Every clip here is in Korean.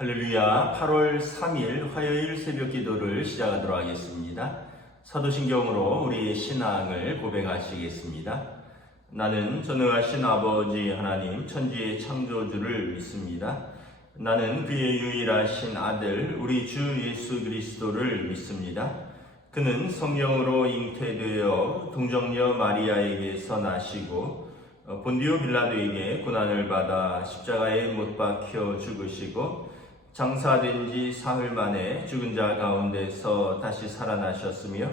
할렐루야. 8월 3일 화요일 새벽 기도를 시작하도록 하겠습니다. 사도신경으로 우리의 신앙을 고백하시겠습니다. 나는 전능하신 아버지 하나님 천지의 창조주를 믿습니다. 나는 그의 유일하신 아들 우리 주 예수 그리스도를 믿습니다. 그는 성령으로 잉태되어 동정녀 마리아에게서 나시고 본디오 빌라도에게 고난을 받아 십자가에 못 박혀 죽으시고 장사된 지 사흘 만에 죽은 자 가운데서 다시 살아나셨으며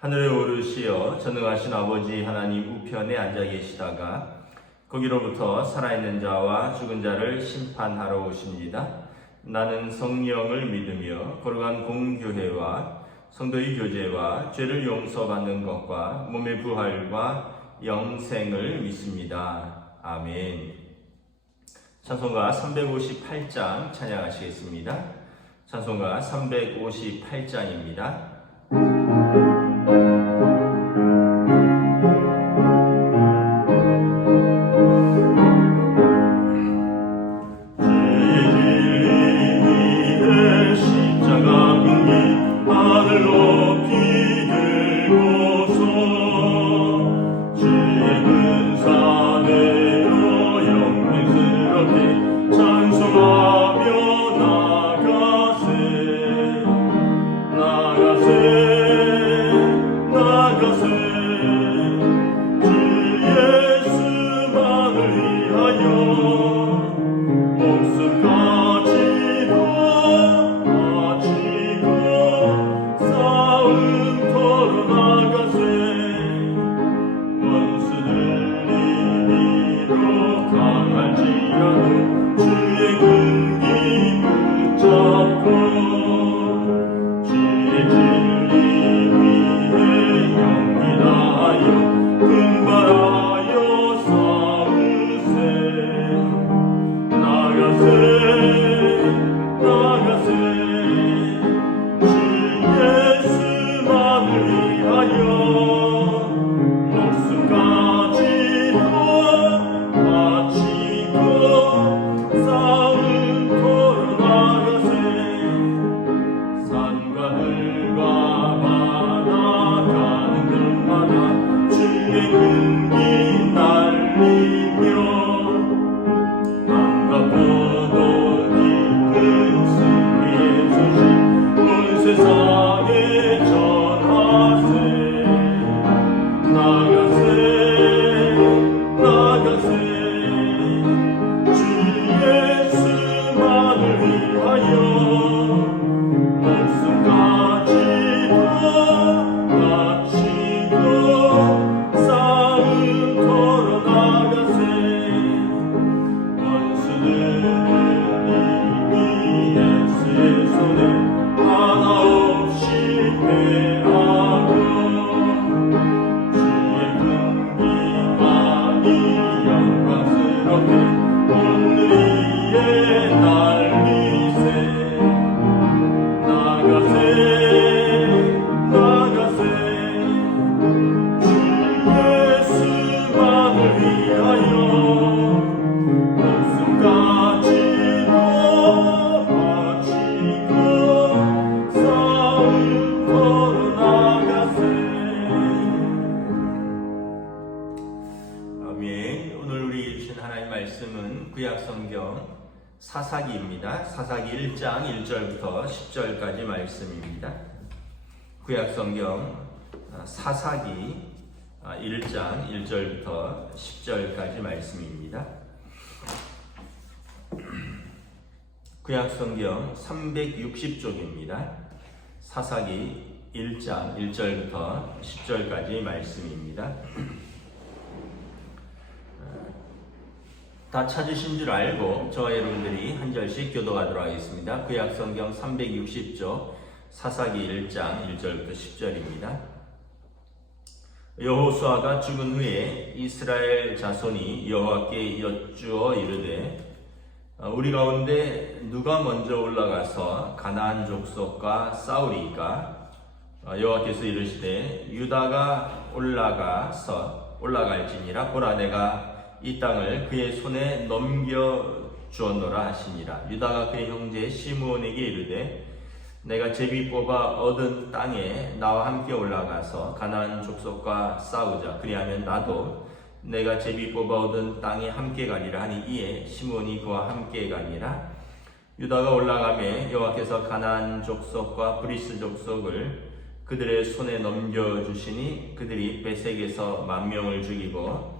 하늘에 오르시어 전능하신 아버지 하나님 우편에 앉아 계시다가 거기로부터 살아있는 자와 죽은 자를 심판하러 오십니다. 나는 성령을 믿으며 거룩한 공교회와 성도의 교제와 죄를 용서받는 것과 몸의 부활과 영생을 믿습니다. 아멘. 찬송가 358장 찬양하시겠습니다. 찬송가 358장입니다. 사사기입니다. 사사기 1장 1절부터 10절까지 말씀입니다. 구약성경 사사기 1장 1절부터 10절까지 말씀입니다. 구약성경 360쪽입니다. 사사기 1장 1절부터 10절까지 말씀입니다. 다 찾으신 줄 알고 저와 여러분들이 한 절씩 교도하도록 하겠습니다. 구약성경 360조 사사기 1장 1절부터 10절입니다. 여호수아가 죽은 후에 이스라엘 자손이 여호와께 여쭈어 이르되 우리 가운데 누가 먼저 올라가서 가나안 족속과 싸우리이까? 여호와께서 이르시되 유다가 올라갈지니라. 보라, 내가 이 땅을 그의 손에 주었노라 하시니라. 유다가 그의 형제 시므온에게 이르되 내가 제비 뽑아 얻은 땅에 나와 함께 올라가서 가나안 족속과 싸우자. 그리하면 나도 내가 제비 뽑아 얻은 땅에 함께 가리라 하니 이에 시므온이 그와 함께 가니라. 유다가 올라가매 여호와께서 가나안 족속과 브리스 족속을 그들의 손에 넘겨주시니 그들이 베색에서 10,000명을 죽이고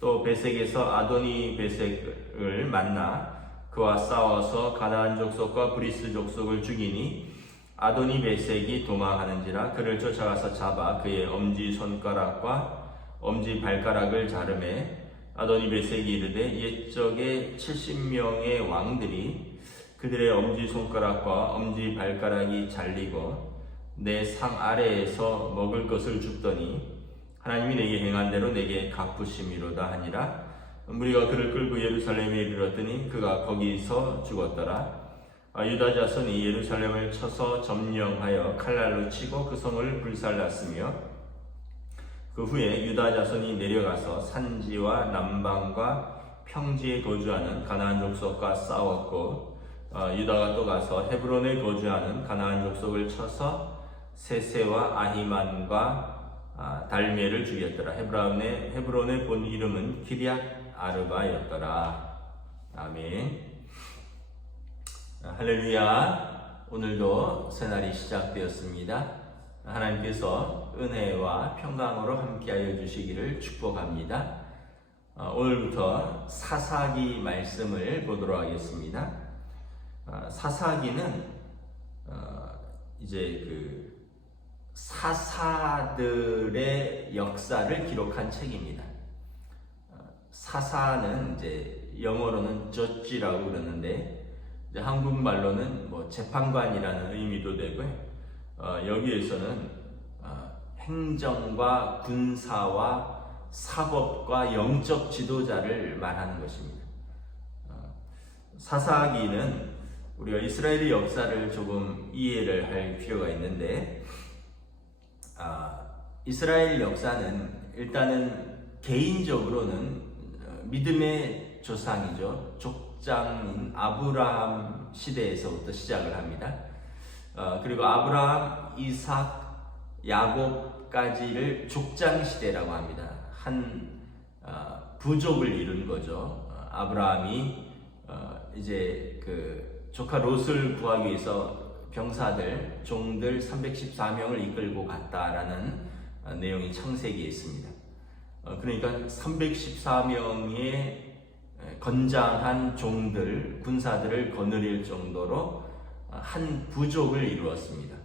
또 베색에서 아도니 베색을 만나 그와 싸워서 가나안 족속과 브리스 족속을 죽이니 아도니 베색이 도망하는지라. 그를 쫓아가서 잡아 그의 엄지손가락과 엄지발가락을 자르매 아도니 베색이 이르되 옛적에 70명의 왕들이 그들의 엄지손가락과 엄지발가락이 잘리고 내 상 아래에서 먹을 것을 줍더니 하나님이 내게 행한 대로 내게 갚으심이로다 하니라. 무리가 그를 끌고 예루살렘에 이르렀더니 그가 거기서 죽었더라. 유다 자손이 예루살렘을 쳐서 점령하여 칼날로 치고 그 성을 불살랐으며 그 후에 유다 자손이 내려가서 산지와 남방과 평지에 거주하는 가나안 족속과 싸웠고 유다가 또 가서 헤브론에 거주하는 가나안 족속을 쳐서 세세와 아히만과 달메를 죽였더라. 헤브론의 본 이름은 기럇 아르바였더라. 아멘. 할렐루야. 오늘도 새날이 시작되었습니다. 하나님께서 은혜와 평강으로 함께하여 주시기를 축복합니다. 오늘부터 사사기 말씀을 보도록 하겠습니다. 사사기는 이제 그 사사들의 역사를 기록한 책입니다. 사사는 이제 영어로는 저지라고 그러는데 이제 한국말로는 뭐 재판관이라는 의미도 되고요. 여기에서는 행정과 군사와 사법과 영적 지도자를 말하는 것입니다. 사사기는 우리가 이스라엘의 역사를 조금 이해를 할 필요가 있는데 이스라엘 역사는 일단은 개인적으로는 믿음의 조상이죠. 족장인 아브라함 시대에서부터 시작을 합니다. 그리고 아브라함, 이삭, 야곱까지를 족장 시대라고 합니다. 한 부족을 이룬 거죠. 아브라함이 이제 그 조카 롯을 구하기 위해서 병사들, 종들 314명을 이끌고 갔다라는 내용이 창세기에 있습니다. 그러니까 314명의 건장한 종들, 군사들을 거느릴 정도로 한 부족을 이루었습니다.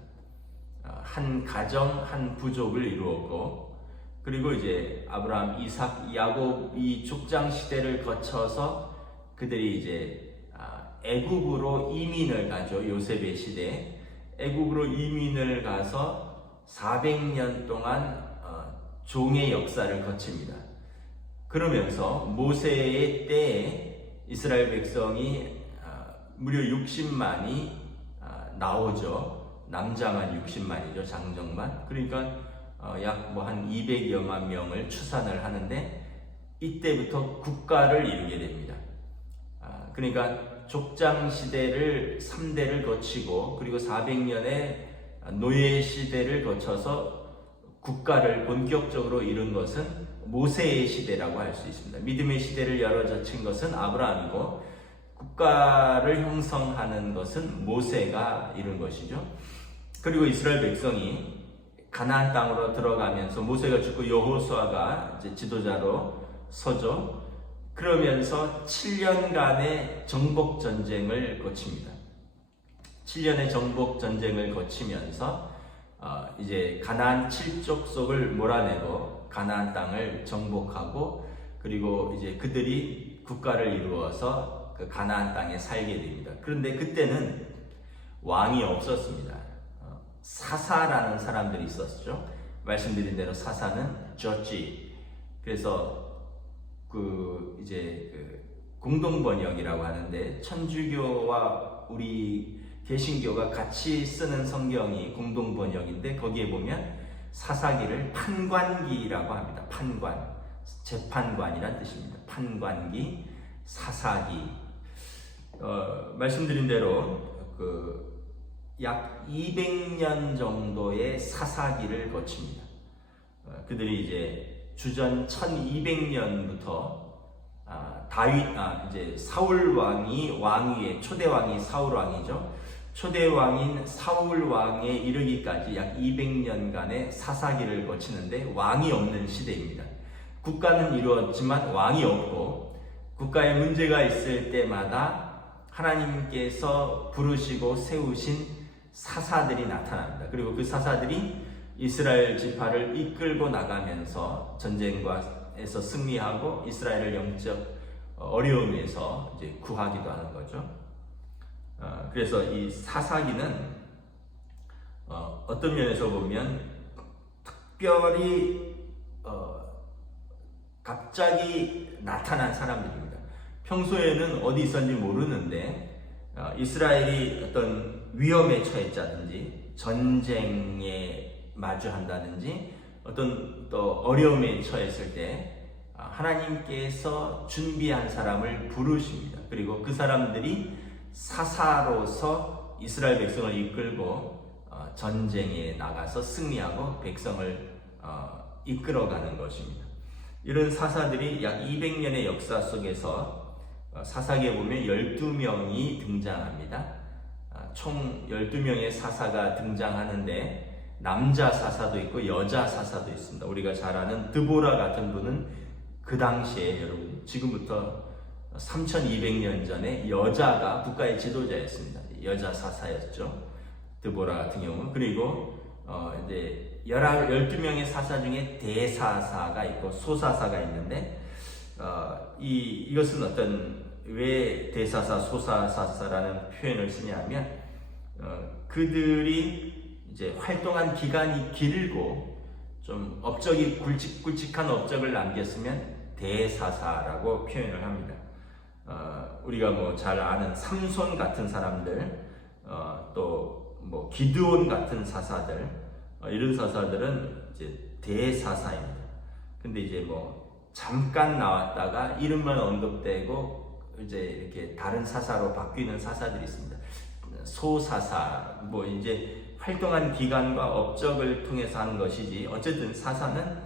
한 가정, 한 부족을 이루었고, 그리고 이제 아브라함, 이삭, 야곱 이 족장 시대를 거쳐서 그들이 이제 애굽으로 이민을 가죠. 요셉의 시대에 애굽으로 이민을 가서 400년 동안 종의 역사를 거칩니다. 그러면서 모세의 때에 이스라엘 백성이 무려 60만이 나오죠. 남자만 60만이죠. 장정만. 그러니까 약 뭐 한 200여만 명을 추산을 하는데 이때부터 국가를 이루게 됩니다. 그러니까 족장 시대를 3대를 거치고 그리고 400년의 노예 시대를 거쳐서 국가를 본격적으로 이룬 것은 모세의 시대라고 할 수 있습니다. 믿음의 시대를 열어젖힌 것은 아브라함이고 국가를 형성하는 것은 모세가 이룬 것이죠. 그리고 이스라엘 백성이 가나안 땅으로 들어가면서 모세가 죽고 여호수아가 이제 지도자로 서죠. 그러면서 7년간의 정복 전쟁을 거칩니다. 7년의 정복 전쟁을 거치면서 이제 가나안 7족속을 몰아내고 가나안 땅을 정복하고 그리고 이제 그들이 국가를 이루어서 그 가나안 땅에 살게 됩니다. 그런데 그때는 왕이 없었습니다. 사사라는 사람들이 있었죠. 말씀드린 대로 사사는 저지. 그래서 그 이제 그 공동 번역이라고 하는데 천주교와 우리 개신교가 같이 쓰는 성경이 공동 번역인데 거기에 보면 사사기를 판관기라고 합니다. 판관, 재판관이란 뜻입니다. 판관기, 사사기. 말씀드린 대로 약 200년 정도의 사사기를 거칩니다. 그들이 이제 주전 1200년부터 이제 사울 왕이 왕위에 초대 왕이 사울 왕이죠. 초대 왕인 사울 왕에 이르기까지 약 200년간의 사사기를 거치는데 왕이 없는 시대입니다. 국가는 이루어지만 왕이 없고 국가에 문제가 있을 때마다 하나님께서 부르시고 세우신 사사들이 나타납니다. 그리고 그 사사들이 이스라엘 지파를 이끌고 나가면서 전쟁에서 승리하고 이스라엘을 영적 어려움에서 이제 구하기도 하는 거죠. 그래서 이 사사기는 어떤 면에서 보면 특별히 갑자기 나타난 사람들입니다. 평소에는 어디 있었는지 모르는데 이스라엘이 어떤 위험에 처했다든지 전쟁에 마주한다든지 어떤 또 어려움에 처했을 때 하나님께서 준비한 사람을 부르십니다. 그리고 그 사람들이 사사로서 이스라엘 백성을 이끌고 전쟁에 나가서 승리하고 백성을 이끌어가는 것입니다. 이런 사사들이 약 200년의 역사 속에서 사사기에 보면 12명이 등장합니다. 총 12명의 사사가 등장하는데 남자 사사도 있고 여자 사사도 있습니다. 우리가 잘 아는 드보라 같은 분은 그 당시에 여러분 지금부터 3200년 전에 여자가 국가의 지도자였습니다. 여자 사사였죠. 드보라 같은 경우. 그리고 이제 12명의 사사 중에 대사사가 있고 소사사가 있는데 이것은 왜 대사사, 소사사라는 표현을 쓰냐면 그들이 이제 활동한 기간이 길고 좀 업적이 굵직굵직한 업적을 남겼으면 대사사라고 표현을 합니다. 우리가 뭐 잘 아는 삼손 같은 사람들, 또 뭐 기드온 같은 사사들, 이런 사사들은 이제 대사사입니다. 근데 이제 뭐 잠깐 나왔다가 이름만 언급되고 이제 이렇게 다른 사사로 바뀌는 사사들이 있습니다. 소사사, 뭐 이제 활동한 기간과 업적을 통해서 하는 것이지, 어쨌든 사사는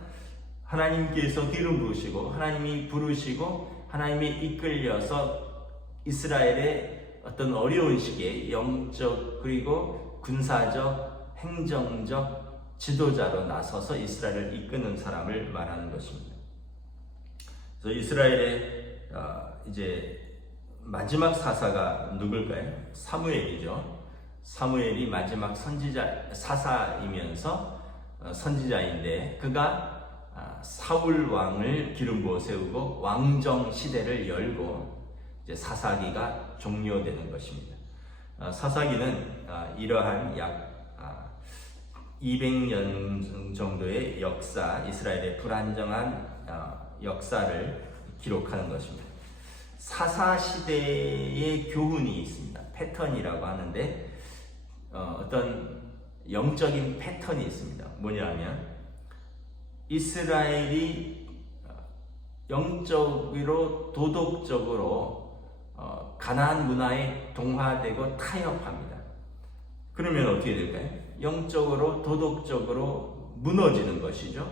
하나님께서 기름 부으시고 하나님이 부르시고 하나님이 이끌려서 이스라엘의 어떤 어려운 시기에 영적 그리고 군사적 행정적 지도자로 나서서 이스라엘을 이끄는 사람을 말하는 것입니다. 그래서 이스라엘의 이제 마지막 사사가 누굴까요? 사무엘이죠. 사무엘이 마지막 사사이면서 선지자인데 그가 사울 왕을 기름 부어 세우고 왕정 시대를 열고 이제 사사기가 종료되는 것입니다. 사사기는 이러한 약 200년 정도의 역사, 이스라엘의 불안정한 역사를 기록하는 것입니다. 사사 시대의 교훈이 있습니다. 패턴이라고 하는데 어떤 영적인 패턴이 있습니다. 뭐냐면 이스라엘이 영적으로 도덕적으로 가나안 문화에 동화되고 타협합니다. 그러면 어떻게 될까요? 영적으로 도덕적으로 무너지는 것이죠.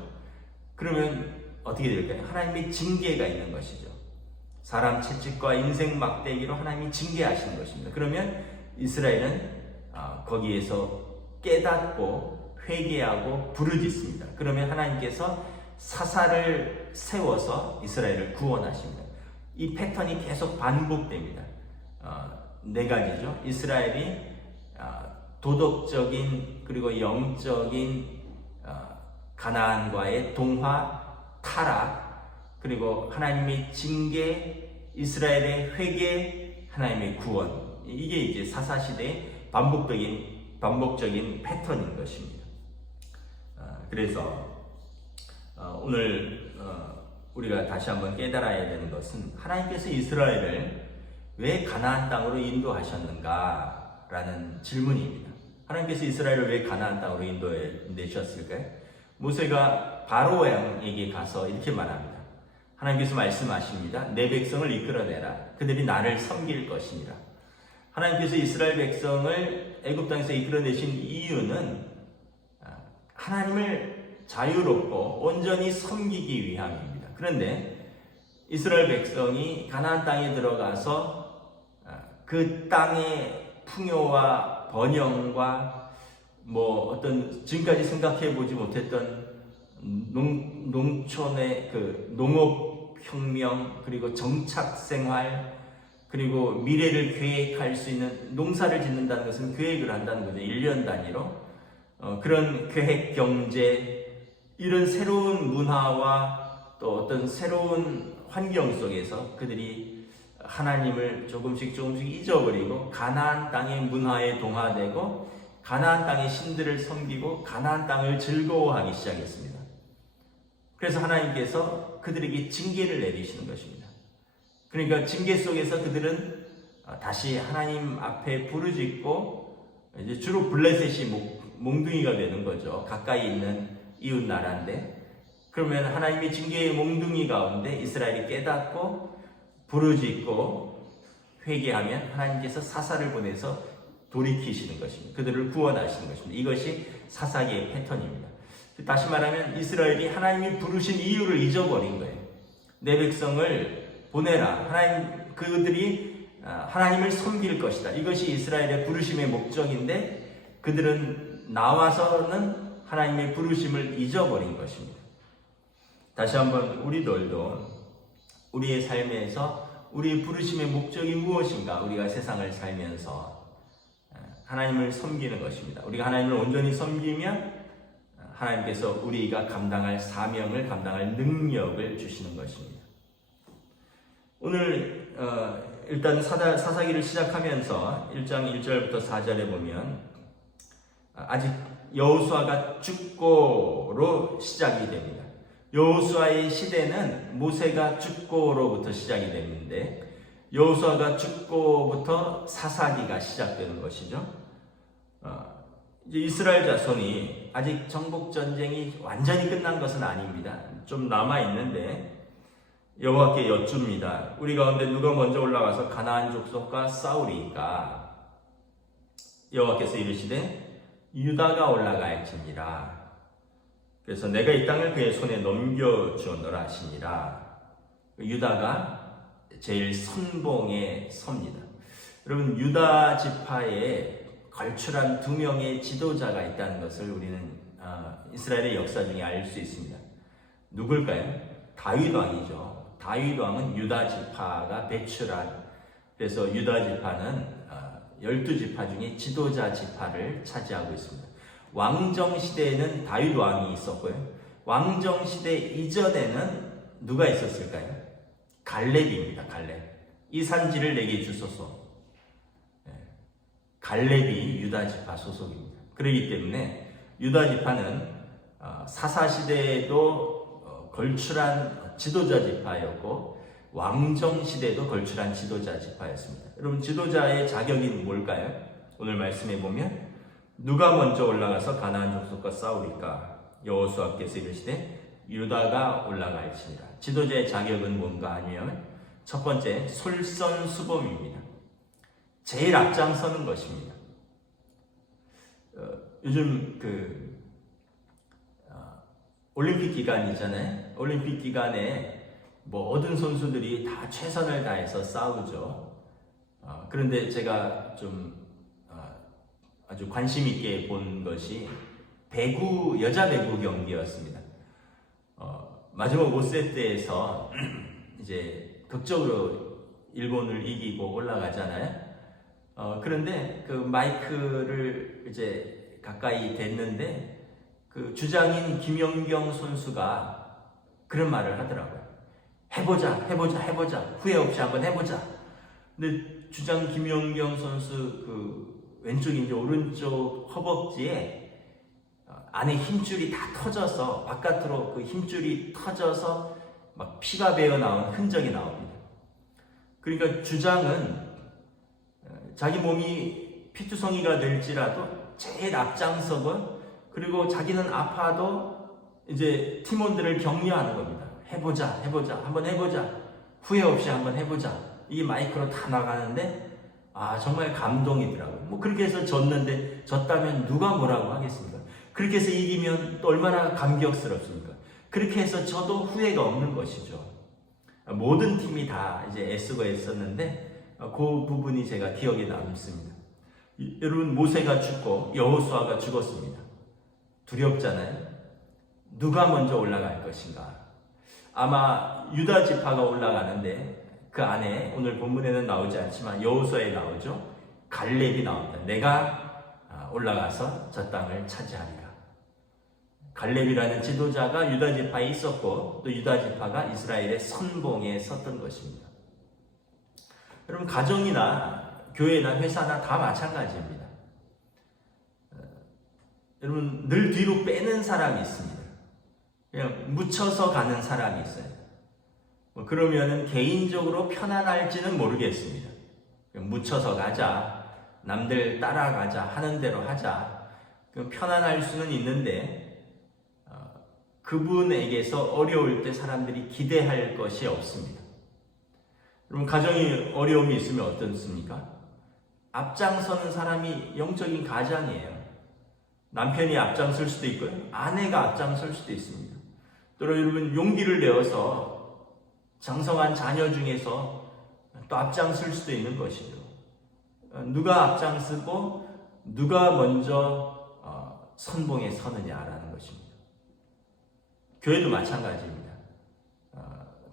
그러면 어떻게 될까요? 하나님의 징계가 있는 것이죠. 사람 채찍과 인생 막대기로 하나님이 징계하시는 것입니다. 그러면 이스라엘은 거기에서 깨닫고 회개하고 부르짖습니다. 그러면 하나님께서 사사를 세워서 이스라엘을 구원하십니다. 이 패턴이 계속 반복됩니다. 네 가지죠. 이스라엘이 도덕적인 그리고 영적인 가나안과의 동화, 타락, 그리고 하나님의 징계, 이스라엘의 회개, 하나님의 구원. 이게 이제 사사시대의 반복적인 패턴인 것입니다. 그래서 오늘 우리가 다시 한번 깨달아야 되는 것은 하나님께서 이스라엘을 왜 가나안 땅으로 인도하셨는가 라는 질문입니다. 하나님께서 이스라엘을 왜 가나안 땅으로 인도내셨을까요? 모세가 바로 왕에게 가서 이렇게 말합니다. 하나님께서 말씀하십니다. 내 백성을 이끌어내라. 그들이 나를 섬길 것이니라. 하나님께서 이스라엘 백성을 애굽 땅에서 이끌어내신 이유는 하나님을 자유롭고 온전히 섬기기 위함입니다. 그런데 이스라엘 백성이 가나안 땅에 들어가서 그 땅의 풍요와 번영과 어떤 지금까지 생각해 보지 못했던 농촌의 그 농업혁명, 그리고 정착생활, 그리고 미래를 계획할 수 있는, 농사를 짓는다는 것은 계획을 한다는 거죠. 1년 단위로. 그런 계획 경제, 이런 새로운 문화와 또 어떤 새로운 환경 속에서 그들이 하나님을 조금씩 잊어버리고 가나안 땅의 문화에 동화되고 가나안 땅의 신들을 섬기고 가나안 땅을 즐거워하기 시작했습니다. 그래서 하나님께서 그들에게 징계를 내리시는 것입니다. 그러니까 징계 속에서 그들은 다시 하나님 앞에 부르짖고, 이제 주로 블레셋이 몽둥이가 되는 거죠. 가까이 있는 이웃 나라인데, 그러면 하나님의 징계의 몽둥이 가운데 이스라엘이 깨닫고 부르짖고 회개하면 하나님께서 사사를 보내서 돌이키시는 것입니다. 그들을 구원하시는 것입니다. 이것이 사사기의 패턴입니다. 다시 말하면 이스라엘이 하나님이 부르신 이유를 잊어버린 거예요. 내 백성을 보내라. 그들이 하나님을 섬길 것이다. 이것이 이스라엘의 부르심의 목적인데 그들은 나와서는 하나님의 부르심을 잊어버린 것입니다. 다시 한번 우리들도 우리의 삶에서 우리의 부르심의 목적이 무엇인가, 우리가 세상을 살면서 하나님을 섬기는 것입니다. 우리가 하나님을 온전히 섬기면 하나님께서 우리가 감당할 사명을 감당할 능력을 주시는 것입니다. 오늘 일단 사사기를 시작하면서 1장 1절부터 4절에 보면 아직 여호수아가 죽고로 시작이 됩니다. 여호수아의 시대는 모세가 죽고로부터 시작이 되는데 여호수아가 죽고부터 사사기가 시작되는 것이죠. 이제 이스라엘 자손이 아직 정복 전쟁이 완전히 끝난 것은 아닙니다. 좀 남아 있는데 여호와께 여쭙니다. 우리 가운데 누가 먼저 올라가서 가나안 족속과 싸우리까? 여호와께서 이르시되 유다가 올라갈지니라. 그래서 내가 이 땅을 그의 손에 넘겨주었노라 하시니라. 유다가 제일 선봉에 섭니다. 여러분, 유다 지파에 걸출한 2명의 지도자가 있다는 것을 우리는 이스라엘의 역사 중에 알 수 있습니다. 누굴까요? 다윗 왕이죠. 다윗 왕은 유다 지파가 배출한, 그래서 유다 지파는 12지파 중에 지도자 지파를 차지하고 있습니다. 왕정 시대에는 다윗 왕이 있었고요. 왕정 시대 이전에는 누가 있었을까요? 갈렙입니다. 갈렙. 이 산지를 내게 주소서. 갈렙이 유다 지파 소속입니다. 그렇기 때문에 유다 지파는 사사 시대에도 걸출한 지도자 지파였고 왕정 시대에도 걸출한 지도자 지파였습니다. 여러분, 지도자의 자격이 뭘까요? 오늘 말씀해 보면 누가 먼저 올라가서 가나안 족속과 싸우리까? 여호수아께서 이르시되 유다가 올라갈지니라. 지도자의 자격은 뭔가 하면 첫 번째, 솔선수범입니다. 제일 앞장서는 것입니다. 요즘 올림픽 기간이잖아요. 올림픽 기간에 모든 선수들이 다 최선을 다해서 싸우죠. 그런데 제가 좀 아주 관심 있게 본 것이 배구, 여자 배구 경기였습니다. 마지막 5세트에서 이제 극적으로 일본을 이기고 올라가잖아요. 그런데 그 마이크를 이제 가까이 댔는데 그 주장인 김연경 선수가 그런 말을 하더라고요. 해보자. 후회 없이 한번 해보자. 근데 주장 김연경 선수 그 왼쪽인지 오른쪽 허벅지에 안에 힘줄이 다 터져서 바깥으로 그 힘줄이 터져서 막 피가 배어 나온 흔적이 나옵니다. 그러니까 주장은 자기 몸이 피투성이가 될지라도 제일 앞장서고, 그리고 자기는 아파도 이제 팀원들을 격려하는 겁니다. 해보자, 한번 해보자, 후회 없이 한번 해보자. 이게 마이크로 다 나가는데 정말 감동이더라고요. 뭐 그렇게 해서 졌다면 누가 뭐라고 하겠습니까? 그렇게 해서 이기면 또 얼마나 감격스럽습니까? 그렇게 해서 저도 후회가 없는 것이죠. 모든 팀이 다 이제 애쓰고 애썼는데 그 부분이 제가 기억에 남습니다. 여러분, 모세가 죽고 여호수아가 죽었습니다. 두렵잖아요. 누가 먼저 올라갈 것인가? 아마 유다 지파가 올라가는데 그 안에 오늘 본문에는 나오지 않지만 여호수아에 나오죠. 갈렙이 나옵니다. 내가 올라가서 저 땅을 차지하리라. 갈렙이라는 지도자가 유다 지파에 있었고 또 유다 지파가 이스라엘의 선봉에 섰던 것입니다. 여러분, 가정이나 교회나 회사나 다 마찬가지입니다. 여러분, 늘 뒤로 빼는 사람이 있습니다. 그냥 묻혀서 가는 사람이 있어요. 그러면은 개인적으로 편안할지는 모르겠습니다. 묻혀서 가자, 남들 따라가자, 하는 대로 하자, 편안할 수는 있는데 그분에게서 어려울 때 사람들이 기대할 것이 없습니다. 여러분, 가정이 어려움이 있으면 어떻습니까? 앞장서는 사람이 영적인 가장이에요. 남편이 앞장설 수도 있고요, 아내가 앞장설 수도 있습니다. 또 여러분, 용기를 내어서 장성한 자녀 중에서 또 앞장설 수도 있는 것이죠. 누가 앞장서고 누가 먼저 선봉에 서느냐라는 것입니다. 교회도 마찬가지입니다.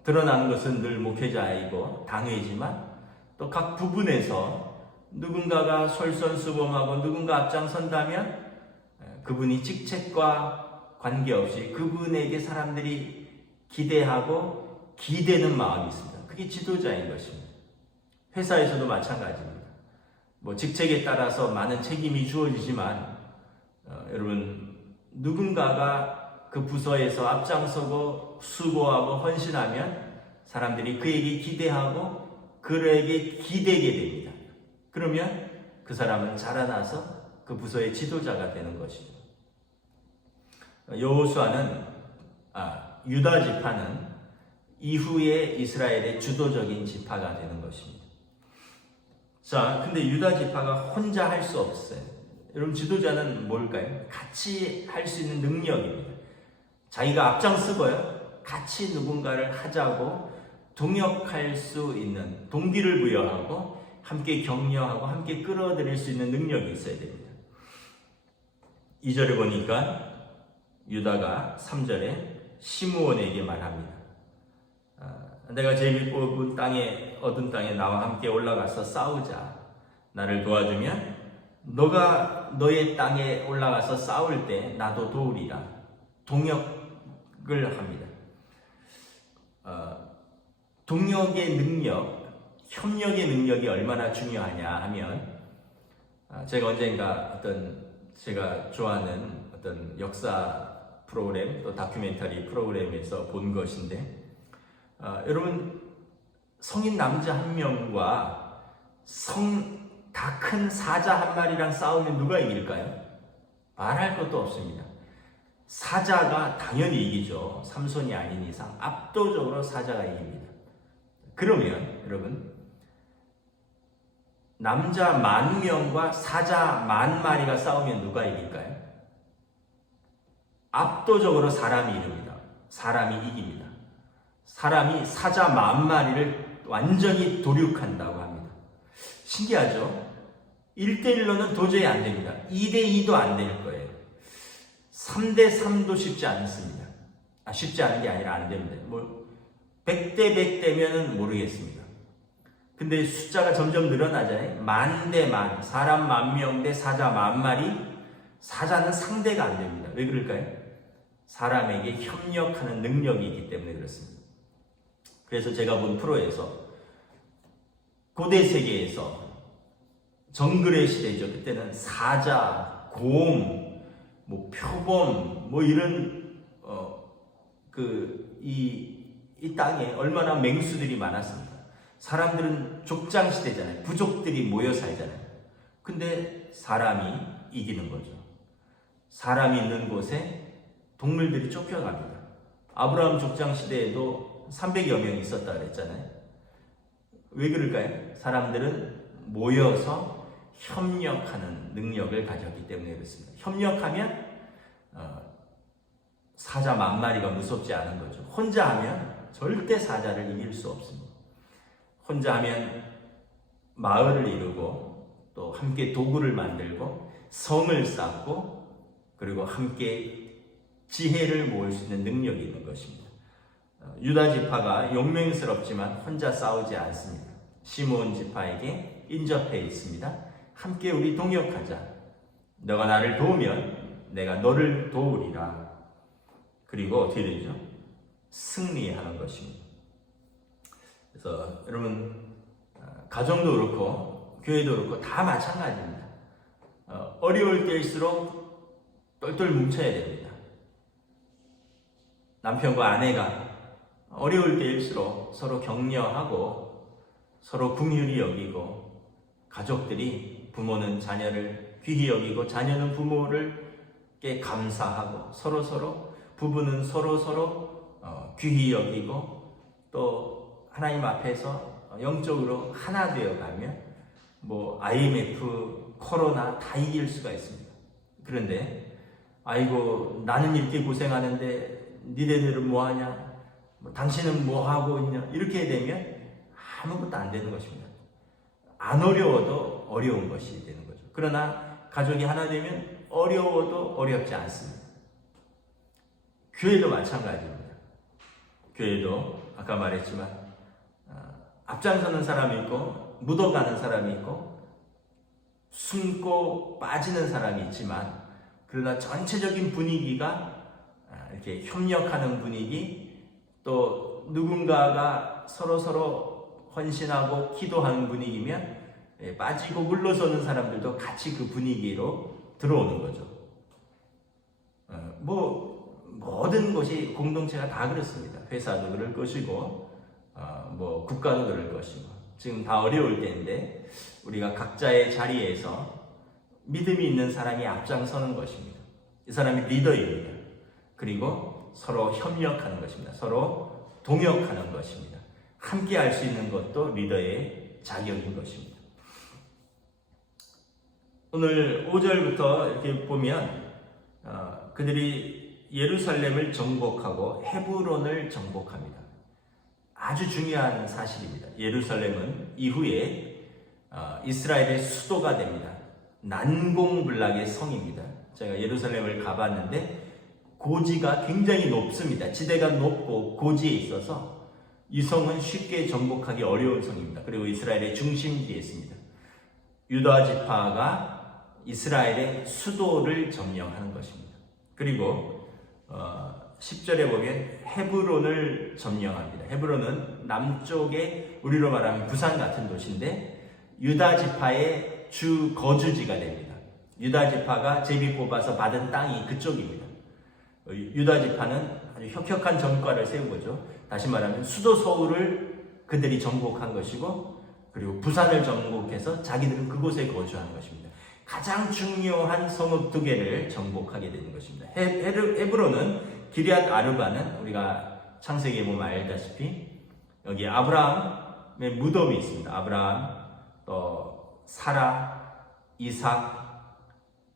드러나는 것은 늘 목회자이고 당회지만 또 각 부분에서 누군가가 솔선수범하고 누군가 앞장선다면 그분이 직책과 관계없이 그분에게 사람들이 기대하고 기대는 마음이 있습니다. 그게 지도자인 것입니다. 회사에서도 마찬가지입니다. 뭐 직책에 따라서 많은 책임이 주어지지만 여러분, 누군가가 그 부서에서 앞장서고 수고하고 헌신하면 사람들이 그에게 기대하고 그에게 기대게 됩니다. 그러면 그 사람은 자라나서 그 부서의 지도자가 되는 것이죠. 여호수아는 유다 지파는 이후에 이스라엘의 주도적인 지파가 되는 것입니다. 자, 근데 유다 지파가 혼자 할 수 없어요. 여러분, 지도자는 뭘까요? 같이 할 수 있는 능력입니다. 자기가 앞장서고요, 같이 누군가를 하자고 동역할 수 있는, 동기를 부여하고 함께 격려하고 함께 끌어들일 수 있는 능력이 있어야 됩니다. 2절에 보니까 유다가 3절에 시므온에게 말합니다. 내가 제비 뽑은 땅에, 얻은 땅에 나와 함께 올라가서 싸우자. 나를 도와주면 너가 너의 땅에 올라가서 싸울 때 나도 도우리라. 동역을 합니다. 동역의 능력, 협력의 능력이 얼마나 중요하냐 하면, 제가 언젠가 제가 좋아하는 어떤 역사 프로그램, 또 다큐멘터리 프로그램에서 본 것인데, 여러분, 성인 남자 한 명과 다 큰 사자 한 마리랑 싸우면 누가 이길까요? 말할 것도 없습니다. 사자가 당연히 이기죠. 삼손이 아닌 이상 압도적으로 사자가 이깁니다. 그러면 여러분, 남자 10,000명과 사자 10,000마리가 싸우면 누가 이길까요? 압도적으로 사람이 이깁니다. 사람이 이깁니다. 사람이 사자 10,000마리를 완전히 도륙한다고 합니다. 신기하죠? 1대1로는 도저히 안 됩니다. 2대2도 안 될 거예요. 3대3도 쉽지 않습니다. 쉽지 않은 게 아니라 안 됩니다. 100대100 되면은 모르겠습니다. 근데 숫자가 점점 늘어나잖아요. 10,000대 10,000, 사람 10,000명 대 사자 10,000마리. 사자는 상대가 안 됩니다. 왜 그럴까요? 사람에게 협력하는 능력이 있기 때문에 그렇습니다. 그래서 제가 본 프로에서 고대 세계에서 정글의 시대죠. 그때는 사자, 곰, 표범, 이런 이 땅에 얼마나 맹수들이 많았습니다. 사람들은 족장 시대잖아요. 부족들이 모여 살잖아요. 근데 사람이 이기는 거죠. 사람이 있는 곳에 동물들이 쫓겨갑니다. 아브라함 족장 시대에도 300여 명이 있었다 그랬잖아요. 왜 그럴까요? 사람들은 모여서 협력하는 능력을 가졌기 때문에 그렇습니다. 협력하면 사자 만 마리가 무섭지 않은 거죠. 혼자 하면 절대 사자를 이길 수 없습니다. 혼자 하면 마을을 이루고 또 함께 도구를 만들고 성을 쌓고 그리고 함께 지혜를 모을 수 있는 능력이 있는 것입니다. 유다 지파가 용맹스럽지만 혼자 싸우지 않습니다. 시므온 지파에게 인접해 있습니다. 함께 우리 동역하자. 너가 나를 도우면 내가 너를 도우리라. 그리고 어떻게 되죠? 승리하는 것입니다. 그래서 여러분 가정도 그렇고 교회도 그렇고 다 마찬가지입니다. 어려울 때일수록 똘똘 뭉쳐야 됩니다. 남편과 아내가 어려울 때일수록 서로 격려하고 서로 긍휼히 여기고 가족들이 부모는 자녀를 귀히 여기고 자녀는 부모를께 감사하고 서로 부부는 서로 귀히 여기고 또 하나님 앞에서 영적으로 하나 되어 가면 IMF, 코로나 다 이길 수가 있습니다. 그런데 아이고 나는 이렇게 고생하는데 니네들은 뭐하냐? 당신은 뭐하고 있냐? 이렇게 되면 아무것도 안 되는 것입니다. 안 어려워도 어려운 것이 되는 거죠. 그러나 가족이 하나 되면 어려워도 어렵지 않습니다. 교회도 마찬가지입니다. 교회도 아까 말했지만 앞장서는 사람이 있고 묻어가는 사람이 있고 숨고 빠지는 사람이 있지만 그러나 전체적인 분위기가 이렇게 협력하는 분위기 또 누군가가 서로 헌신하고 기도하는 분위기면 빠지고 물러서는 사람들도 같이 그 분위기로 들어오는 거죠. 모든 것이 공동체가 다 그렇습니다. 회사도 그럴 것이고 국가도 그럴 것이고 지금 다 어려울 때인데 우리가 각자의 자리에서 믿음이 있는 사람이 앞장서는 것입니다. 이 사람이 리더입니다. 그리고 서로 협력하는 것입니다. 서로 동역하는 것입니다. 함께 할 수 있는 것도 리더의 자격인 것입니다. 오늘 5절부터 이렇게 보면 그들이 예루살렘을 정복하고 헤브론을 정복합니다. 아주 중요한 사실입니다. 예루살렘은 이후에 이스라엘의 수도가 됩니다. 난공불락의 성입니다. 제가 예루살렘을 가봤는데 고지가 굉장히 높습니다. 지대가 높고 고지에 있어서 이 성은 쉽게 정복하기 어려운 성입니다. 그리고 이스라엘의 중심지에 있습니다. 유다 지파가 이스라엘의 수도를 점령하는 것입니다. 그리고 10절에 보면 헤브론을 점령합니다. 헤브론은 남쪽에 우리로 말하면 부산 같은 도시인데 유다 지파의 주 거주지가 됩니다. 유다 지파가 제비 뽑아서 받은 땅이 그쪽입니다. 유다 지파는 아주 혁혁한 전과를 세운 거죠. 다시 말하면 수도 서울을 그들이 정복한 것이고 그리고 부산을 정복해서 자기들은 그곳에 거주하는 것입니다. 가장 중요한 성읍 2개를 정복하게 되는 것입니다. 헤브론은 기럇 아르바는 우리가 창세기에 보면 알다시피 여기 아브라함의 무덤이 있습니다. 아브라함, 또 사라, 이삭,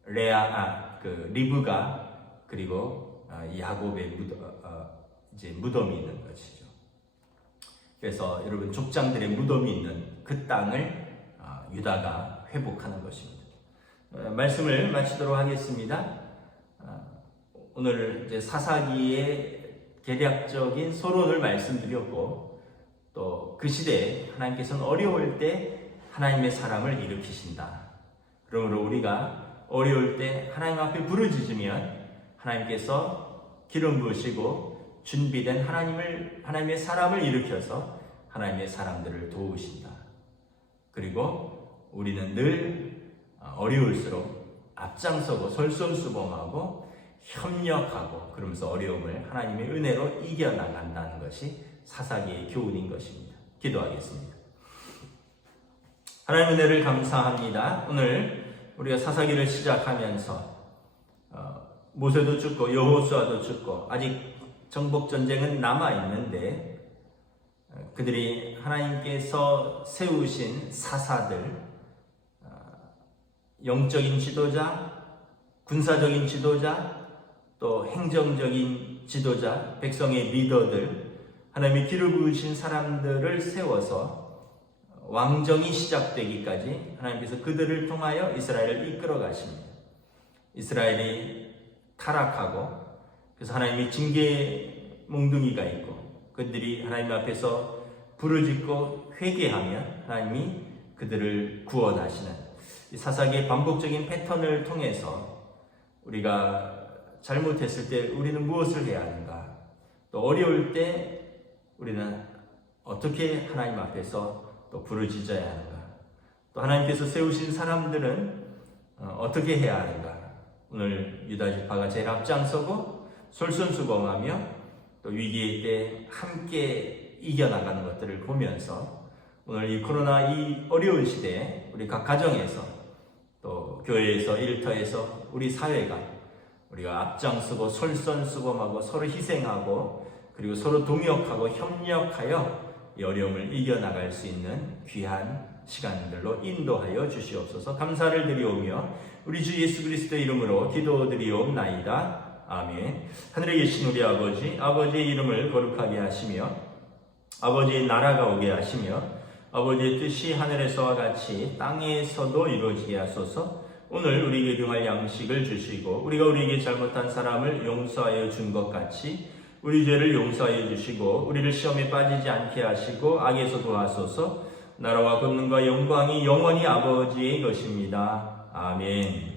리브가 그리고 야곱의 무덤이 있는 것이죠. 그래서 여러분 족장들의 무덤이 있는 그 땅을 유다가 회복하는 것입니다. 말씀을 마치도록 하겠습니다. 오늘 이제 사사기의 개략적인 서론을 말씀드렸고 또 그 시대에 하나님께서는 어려울 때 하나님의 사람을 일으키신다. 그러므로 우리가 어려울 때 하나님 앞에 부르짖으면 하나님께서 기름 부으시고 준비된 하나님의 사람을 일으켜서 하나님의 사람들을 도우신다. 그리고 우리는 늘 어려울수록 앞장서고 솔선수범하고 협력하고 그러면서 어려움을 하나님의 은혜로 이겨나간다는 것이 사사기의 교훈인 것입니다. 기도하겠습니다. 하나님의 은혜를 감사합니다. 오늘 우리가 사사기를 시작하면서 모세도 죽고 여호수아도 죽고 아직 정복전쟁은 남아있는데 그들이 하나님께서 세우신 사사들 영적인 지도자, 군사적인 지도자, 또 행정적인 지도자, 백성의 리더들, 하나님이 기름 부으신 사람들을 세워서 왕정이 시작되기까지 하나님께서 그들을 통하여 이스라엘을 이끌어 가십니다. 이스라엘이 타락하고 그래서 하나님이 징계 몽둥이가 있고 그들이 하나님 앞에서 부르짖고 회개하면 하나님이 그들을 구원하시는 이 사사기의 반복적인 패턴을 통해서 우리가 잘못했을 때 우리는 무엇을 해야 하는가, 또 어려울 때 우리는 어떻게 하나님 앞에서 또 부르짖어야 하는가, 또 하나님께서 세우신 사람들은 어떻게 해야 하는가. 오늘 유다 지파가 제일 앞장서고 솔선수범하며 또 위기의 때 함께 이겨나가는 것들을 보면서 오늘 이 코로나 이 어려운 시대에 우리 각 가정에서 또 교회에서 일터에서 우리 사회가 우리가 앞장서고 솔선수범하고 서로 희생하고 그리고 서로 동역하고 협력하여 이 어려움을 이겨나갈 수 있는 귀한 시간들로 인도하여 주시옵소서. 감사를 드리오며 우리 주 예수 그리스도의 이름으로 기도드리옵나이다. 아멘. 하늘에 계신 우리 아버지, 아버지의 이름을 거룩하게 하시며 아버지의 나라가 오게 하시며 아버지의 뜻이 하늘에서와 같이 땅에서도 이루어지게 하소서. 오늘 우리에게 경할 양식을 주시고 우리가 우리에게 잘못한 사람을 용서하여 준 것 같이 우리 죄를 용서하여 주시고 우리를 시험에 빠지지 않게 하시고 악에서 구하소서. 나라와 권능과 영광이 영원히 아버지의 것입니다. 아멘.